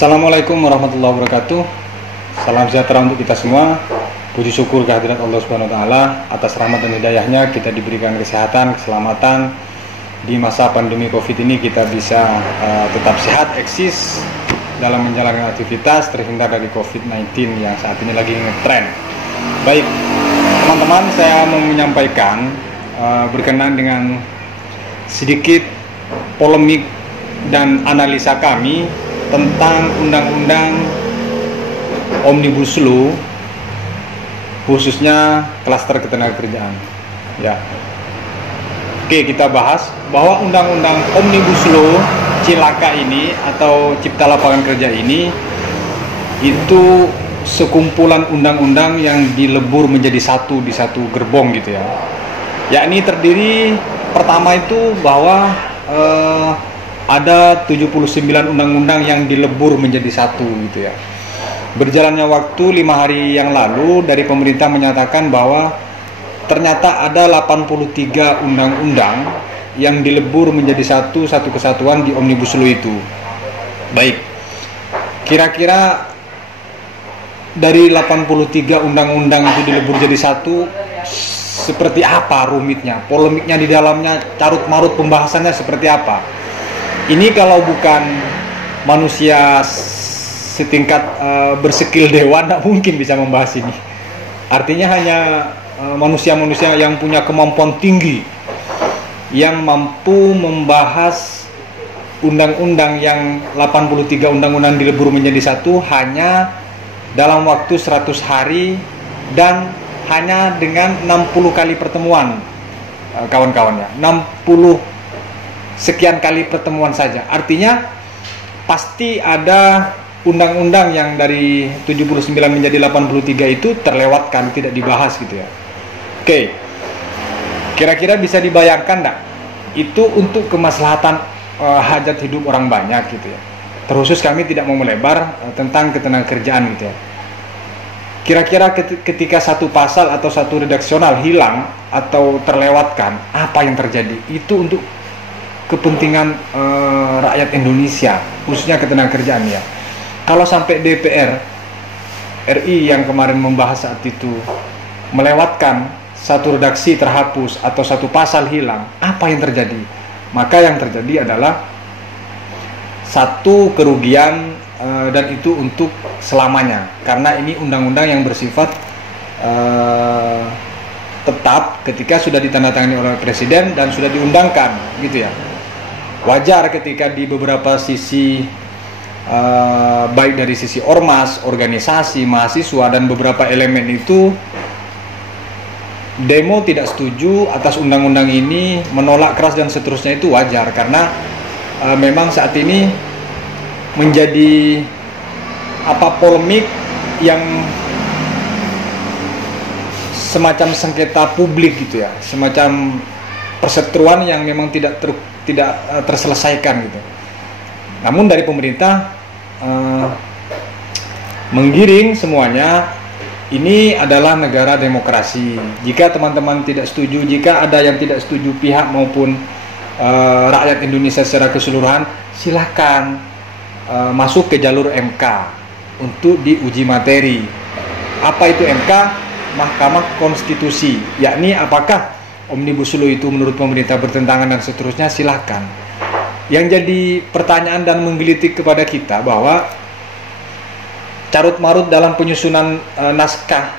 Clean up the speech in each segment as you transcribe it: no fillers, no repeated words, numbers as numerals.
Assalamualaikum warahmatullahi wabarakatuh. Salam sejahtera untuk kita semua. Puji syukur kehadirat Allah Subhanahu wa taala atas rahmat dan hidayahnya kita diberikan kesehatan, keselamatan di masa pandemi Covid ini. Kita bisa tetap sehat, eksis dalam menjalankan aktivitas, terhindar dari COVID-19 yang saat ini lagi ngetren. Baik, teman-teman, saya mau menyampaikan berkenaan dengan sedikit polemik dan analisa kami tentang undang-undang Omnibus Law, khususnya klaster ketenagakerjaan. Ya. Oke, kita bahas bahwa undang-undang Omnibus Law cilaka ini atau cipta lapangan kerja ini itu sekumpulan undang-undang yang dilebur menjadi satu di satu gerbong gitu ya. Yakni terdiri pertama itu bahwa ada 79 undang-undang yang dilebur menjadi satu gitu ya. Berjalannya waktu 5 hari yang lalu dari pemerintah menyatakan bahwa ternyata ada 83 undang-undang yang dilebur menjadi satu kesatuan di Omnibus Law itu. Baik, kira-kira dari 83 undang-undang itu dilebur jadi satu, seperti apa rumitnya, polemiknya di dalamnya, carut-marut pembahasannya seperti apa? Ini kalau bukan manusia setingkat bersekil dewa, tidak mungkin bisa membahas ini. Artinya hanya manusia-manusia yang punya kemampuan tinggi, yang mampu membahas undang-undang yang 83 undang-undang dilebur menjadi satu hanya dalam waktu 100 hari dan hanya dengan 60 kali pertemuan, kawan-kawannya. 60 sekian kali pertemuan saja. Artinya pasti ada undang-undang yang dari 79 menjadi 83 itu terlewatkan, tidak dibahas gitu ya. Oke, kira-kira bisa dibayangkan enggak? Itu untuk kemaslahatan hajat hidup orang banyak gitu ya. Terkhusus kami tidak mau melebar tentang ketenagakerjaan gitu ya. Kira-kira ketika satu pasal atau satu redaksional hilang atau terlewatkan, apa yang terjadi? Itu untuk kepentingan rakyat Indonesia, khususnya ketenagakerjaan ya. Kalau sampai DPR RI yang kemarin membahas saat itu melewatkan satu redaksi terhapus atau satu pasal hilang, apa yang terjadi? Maka yang terjadi adalah satu kerugian dan itu untuk selamanya, karena ini undang-undang yang bersifat tetap ketika sudah ditandatangani oleh Presiden dan sudah diundangkan gitu ya. Wajar ketika di beberapa sisi baik dari sisi ormas, organisasi, mahasiswa dan beberapa elemen itu demo tidak setuju atas undang-undang ini, menolak keras dan seterusnya, itu wajar karena memang saat ini menjadi polemik yang semacam sengketa publik gitu ya, semacam perseteruan yang memang tidak terselesaikan gitu. Namun dari pemerintah menggiring semuanya, ini adalah negara demokrasi. Jika teman-teman tidak setuju, jika ada yang tidak setuju pihak maupun rakyat Indonesia secara keseluruhan, silahkan masuk ke jalur MK untuk diuji materi. Apa itu MK? Mahkamah Konstitusi. Yakni apakah Omnibus Law itu menurut pemerintah bertentangan dan seterusnya, silahkan. Yang jadi pertanyaan dan menggelitik kepada kita bahwa carut-marut dalam penyusunan naskah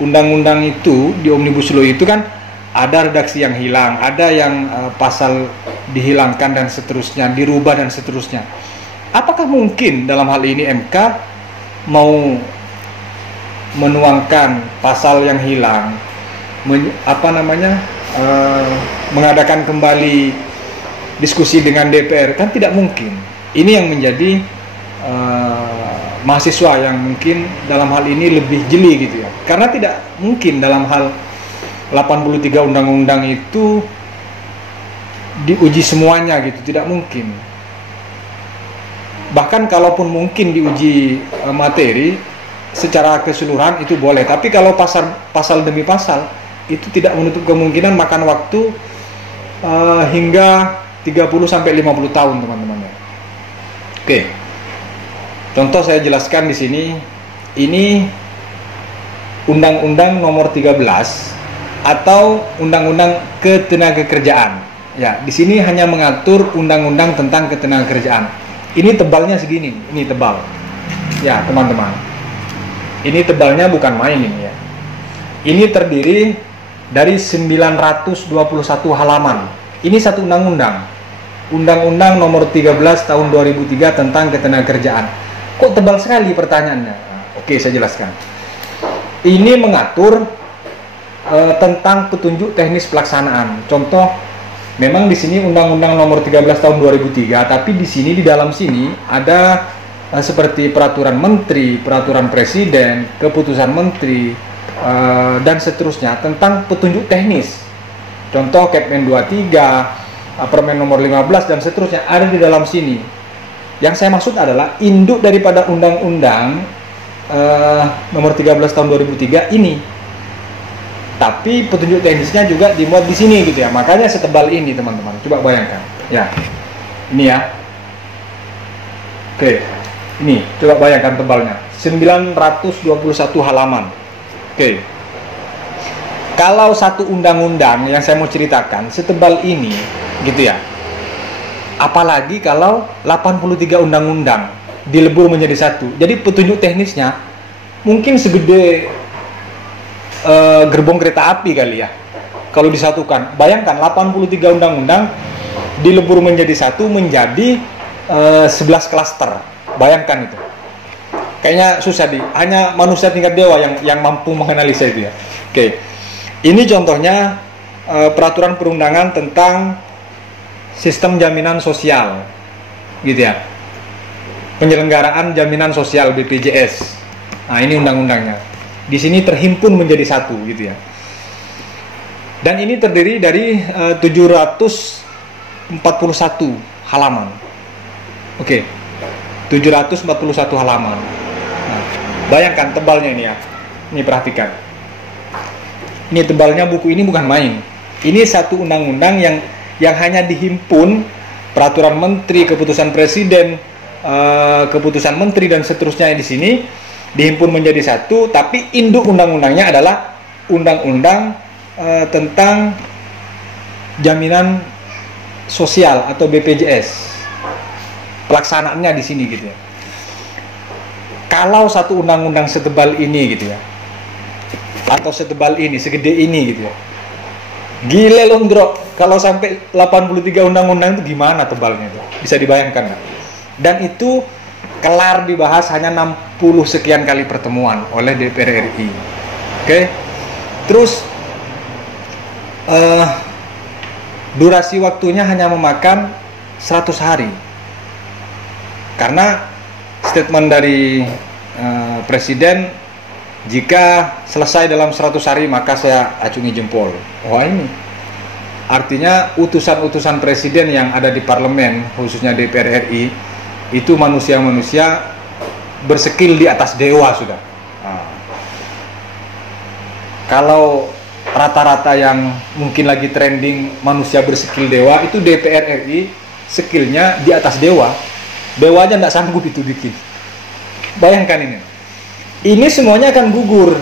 undang-undang itu di Omnibus Law itu kan ada redaksi yang hilang, ada yang pasal dihilangkan dan seterusnya, dirubah dan seterusnya. Apakah mungkin dalam hal ini MK mau menuangkan pasal yang hilang, mengadakan kembali diskusi dengan DPR? Kan tidak mungkin. Ini yang menjadi mahasiswa yang mungkin dalam hal ini lebih jeli gitu ya, karena tidak mungkin dalam hal 83 undang-undang itu diuji semuanya gitu, tidak mungkin. Bahkan kalaupun mungkin diuji materi secara keseluruhan itu boleh, tapi kalau pasal demi pasal itu tidak menutup kemungkinan makan waktu hingga 30 sampai 50 tahun teman-teman. Oke. Contoh saya jelaskan di sini, ini Undang-Undang Nomor 13 atau Undang-Undang Ketenagakerjaan. Ya, di sini hanya mengatur undang-undang tentang ketenagakerjaan. Ini tebalnya segini, ini tebal. Ya, teman-teman. Ini tebalnya bukan main ini ya. Ini terdiri dari 921 halaman. Ini satu undang-undang. Undang-Undang Nomor 13 tahun 2003 tentang ketenagakerjaan. Kok tebal sekali pertanyaannya? Oke, saya jelaskan. Ini mengatur tentang petunjuk teknis pelaksanaan. Contoh, memang di sini Undang-Undang Nomor 13 tahun 2003, tapi di sini di dalam sini ada seperti peraturan menteri, peraturan presiden, keputusan menteri dan seterusnya tentang petunjuk teknis. Contoh Kepmen 23, Permen Nomor 15 dan seterusnya ada di dalam sini. Yang saya maksud adalah induk daripada Undang-Undang Nomor 13 tahun 2003 ini. Tapi petunjuk teknisnya juga dimuat di sini gitu ya. Makanya setebal ini teman-teman. Coba bayangkan. Ya. Ini ya. Oke. Ini coba bayangkan tebalnya. 921 halaman. Oke. Kalau satu undang-undang yang saya mau ceritakan setebal ini gitu ya. Apalagi kalau 83 undang-undang dilebur menjadi satu. Jadi petunjuk teknisnya mungkin segede gerbong kereta api kali ya. Kalau disatukan, bayangkan 83 undang-undang dilebur menjadi satu menjadi 11 klaster. Bayangkan itu. Kayaknya susah hanya manusia tingkat dewa yang mampu menganalisa itu ya. Oke. Ini contohnya peraturan perundangan tentang sistem jaminan sosial, gitu ya. Penyelenggaraan jaminan sosial BPJS. Nah, ini undang-undangnya. Di sini terhimpun menjadi satu, gitu ya. Dan ini terdiri dari 741 halaman. Oke. 741 halaman. Nah, bayangkan tebalnya ini ya. Ini perhatikan. Ini tebalnya buku ini bukan main. Ini satu undang-undang yang hanya dihimpun peraturan menteri, keputusan presiden, keputusan menteri dan seterusnya di sini dihimpun menjadi satu, tapi induk undang-undangnya adalah undang-undang tentang jaminan sosial atau BPJS. Pelaksanaannya di sini gitu ya. Kalau satu undang-undang setebal ini gitu ya, atau setebal ini, segede ini gitu ya. Gile londro, kalau sampai 83 undang-undang itu gimana tebalnya itu? Bisa dibayangkan nggak? Dan itu kelar dibahas hanya 60 sekian kali pertemuan oleh DPR RI. Oke. Terus durasi waktunya hanya memakan 100 hari. Karena statement dari presiden, jika selesai dalam 100 hari maka saya acungi jempol. Wah, ini artinya utusan-utusan presiden yang ada di parlemen, khususnya DPR RI, itu manusia-manusia bersekil di atas dewa sudah. Nah, kalau rata-rata yang mungkin lagi trending manusia bersekil dewa, itu DPR RI skillnya di atas dewa. Dewa aja nggak sanggup itu bikin. Bayangkan ini. Ini semuanya akan gugur.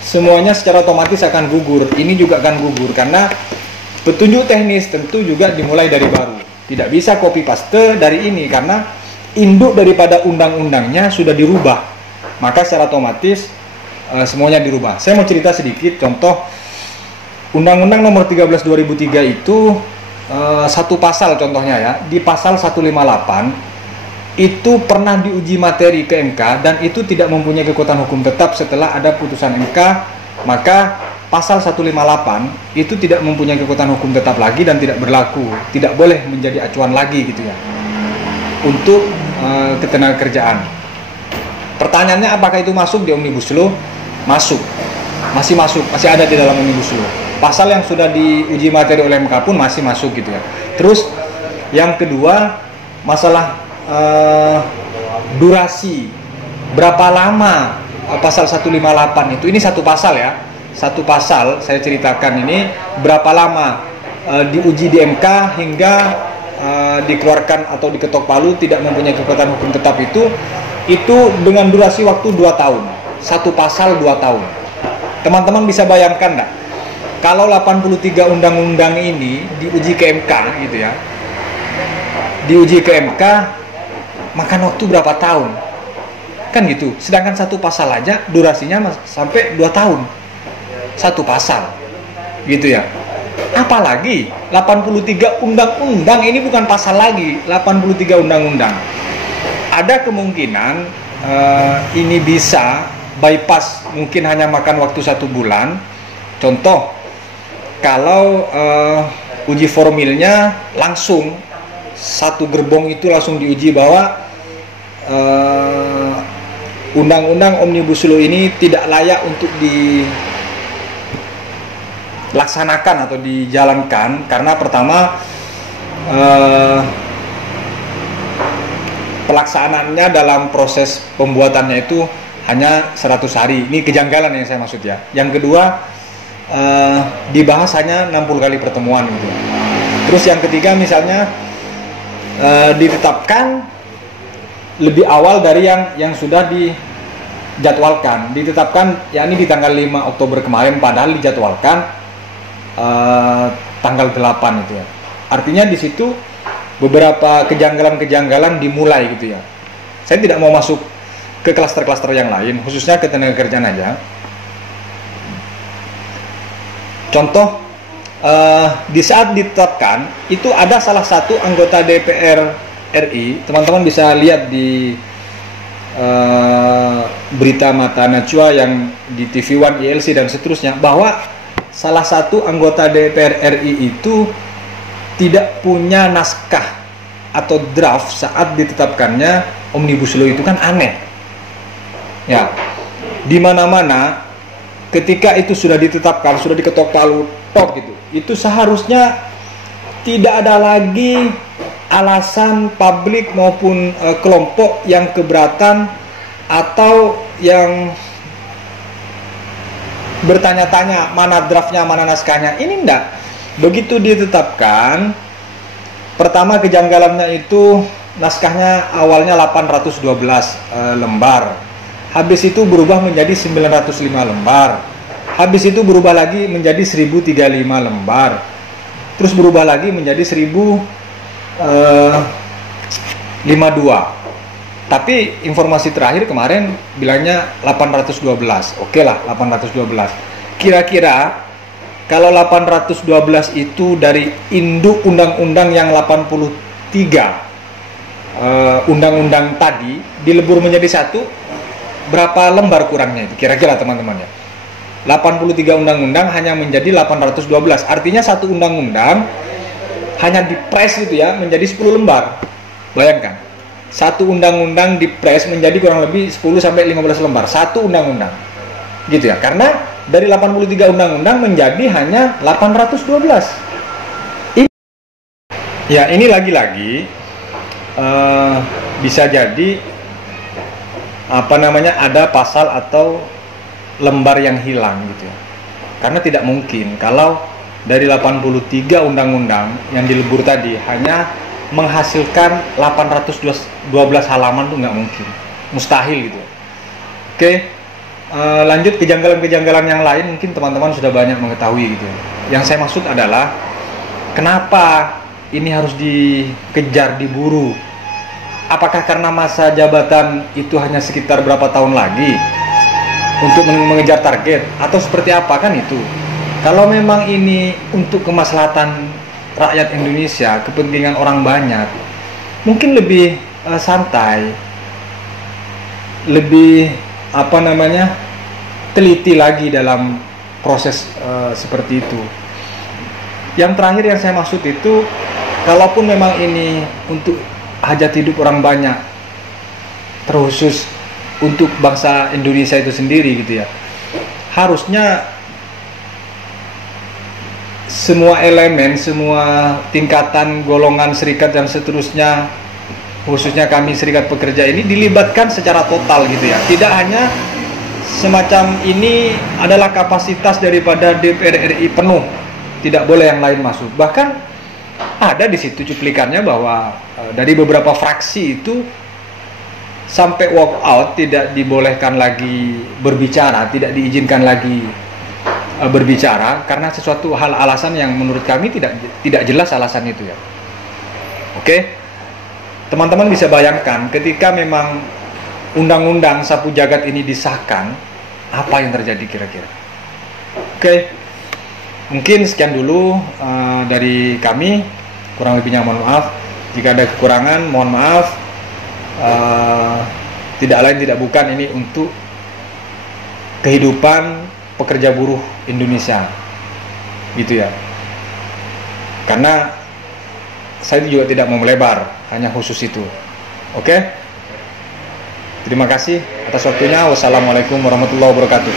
Semuanya secara otomatis akan gugur. Ini juga akan gugur karena petunjuk teknis tentu juga dimulai dari baru. Tidak bisa copy paste dari ini karena induk daripada undang-undangnya sudah dirubah. Maka secara otomatis semuanya dirubah. Saya mau cerita sedikit contoh Undang-Undang Nomor 13 2003 itu satu pasal contohnya ya. Di pasal 158 itu pernah diuji materi ke MK dan itu tidak mempunyai kekuatan hukum tetap setelah ada putusan MK, maka pasal 158 itu tidak mempunyai kekuatan hukum tetap lagi dan tidak berlaku, tidak boleh menjadi acuan lagi gitu ya untuk ketenagakerjaan. Pertanyaannya apakah itu masuk di Omnibus Law? Masuk, masih ada di dalam Omnibus Law. Pasal yang sudah diuji materi oleh MK pun masih masuk gitu ya. Terus yang kedua masalah durasi, berapa lama pasal 158 itu, ini satu pasal ya, satu pasal saya ceritakan ini berapa lama diuji di MK hingga dikeluarkan atau diketok palu tidak mempunyai kekuatan hukum tetap itu dengan durasi waktu 2 tahun, satu pasal 2 tahun. Teman-teman bisa bayangkan nggak, kalau 83 undang-undang ini diuji ke MK gitu ya, diuji ke MK makan waktu berapa tahun kan gitu. Sedangkan satu pasal aja durasinya sampai 2 tahun satu pasal gitu ya, apalagi 83 undang-undang. Ini bukan pasal lagi, 83 undang-undang. Ada kemungkinan ini bisa bypass, mungkin hanya makan waktu 1 bulan. Contoh, kalau uji formilnya langsung satu gerbong itu langsung diuji bahwa undang-undang Omnibus Law ini tidak layak untuk dilaksanakan atau dijalankan karena pertama pelaksanaannya dalam proses pembuatannya itu hanya 100 hari. Ini kejanggalan yang saya maksud ya. Yang kedua, dibahas hanya 60 kali pertemuan gitu. Terus yang ketiga misalnya ditetapkan lebih awal dari yang sudah dijadwalkan. Ditetapkan yakni di tanggal 5 Oktober kemarin, padahal dijadwalkan tanggal 8 itu ya. Artinya di situ beberapa kejanggalan-kejanggalan dimulai gitu ya. Saya tidak mau masuk ke klaster-klaster yang lain, khususnya ke tenaga kerjaan aja. Contoh, di saat ditetapkan itu ada salah satu anggota DPR RI, teman-teman bisa lihat di berita Mata Najwa yang di TV One, ILC dan seterusnya, bahwa salah satu anggota DPR RI itu tidak punya naskah atau draft saat ditetapkannya Omnibus Law. Itu kan aneh ya. Di mana-mana ketika itu sudah ditetapkan, sudah diketok palu tok gitu, itu seharusnya tidak ada lagi alasan publik maupun kelompok yang keberatan atau yang bertanya-tanya mana draftnya, mana naskahnya. Ini enggak. Begitu ditetapkan, pertama kejanggalannya itu naskahnya awalnya 812 lembar. Habis itu berubah menjadi 905 lembar. Habis itu berubah lagi menjadi 1035 lembar. Terus berubah lagi menjadi 1052. Tapi informasi terakhir kemarin bilangnya 812. Oke lah, 812. Kira-kira kalau 812 itu dari induk undang-undang yang 83 undang-undang tadi dilebur menjadi satu, berapa lembar kurangnya itu kira-kira teman-teman ya? 83 undang-undang hanya menjadi 812. Artinya satu undang-undang hanya dipres gitu ya menjadi 10 lembar. Bayangkan, satu undang-undang dipres menjadi kurang lebih 10 sampai 15 lembar satu undang-undang. Gitu ya. Karena dari 83 undang-undang menjadi hanya 812. Ini lagi-lagi bisa jadi ada pasal atau lembar yang hilang gitu ya. Karena tidak mungkin kalau dari 83 undang-undang yang dilebur tadi hanya menghasilkan 812 halaman, tuh nggak mungkin, mustahil gitu. Oke, lanjut kejanggalan-kejanggalan yang lain mungkin teman-teman sudah banyak mengetahui gitu. Yang saya maksud adalah kenapa ini harus dikejar, diburu? Apakah karena masa jabatan itu hanya sekitar berapa tahun lagi untuk mengejar target, atau seperti apa kan itu? Kalau memang ini untuk kemaslahatan rakyat Indonesia, kepentingan orang banyak, mungkin lebih santai, lebih teliti lagi dalam proses seperti itu. Yang terakhir yang saya maksud itu, kalaupun memang ini untuk hajat hidup orang banyak, terkhusus untuk bangsa Indonesia itu sendiri gitu ya, harusnya semua elemen, semua tingkatan, golongan, serikat dan seterusnya, khususnya kami serikat pekerja ini dilibatkan secara total gitu ya. Tidak hanya semacam ini adalah kapasitas daripada DPR RI penuh, tidak boleh yang lain masuk. Bahkan ada di situ cuplikannya bahwa dari beberapa fraksi itu sampai walk out, tidak dibolehkan lagi berbicara, tidak diizinkan lagi berbicara karena sesuatu hal alasan yang menurut kami tidak jelas alasan itu ya. Oke, teman-teman bisa bayangkan ketika memang undang-undang sapu jagat ini disahkan, apa yang terjadi kira-kira. Oke, mungkin sekian dulu dari kami, kurang lebihnya mohon maaf. Jika ada kekurangan mohon maaf. Tidak lain tidak bukan ini untuk kehidupan pekerja buruh Indonesia gitu ya, karena saya juga tidak mau melebar, hanya khusus itu. Oke, terima kasih atas waktunya. Wassalamualaikum warahmatullahi wabarakatuh.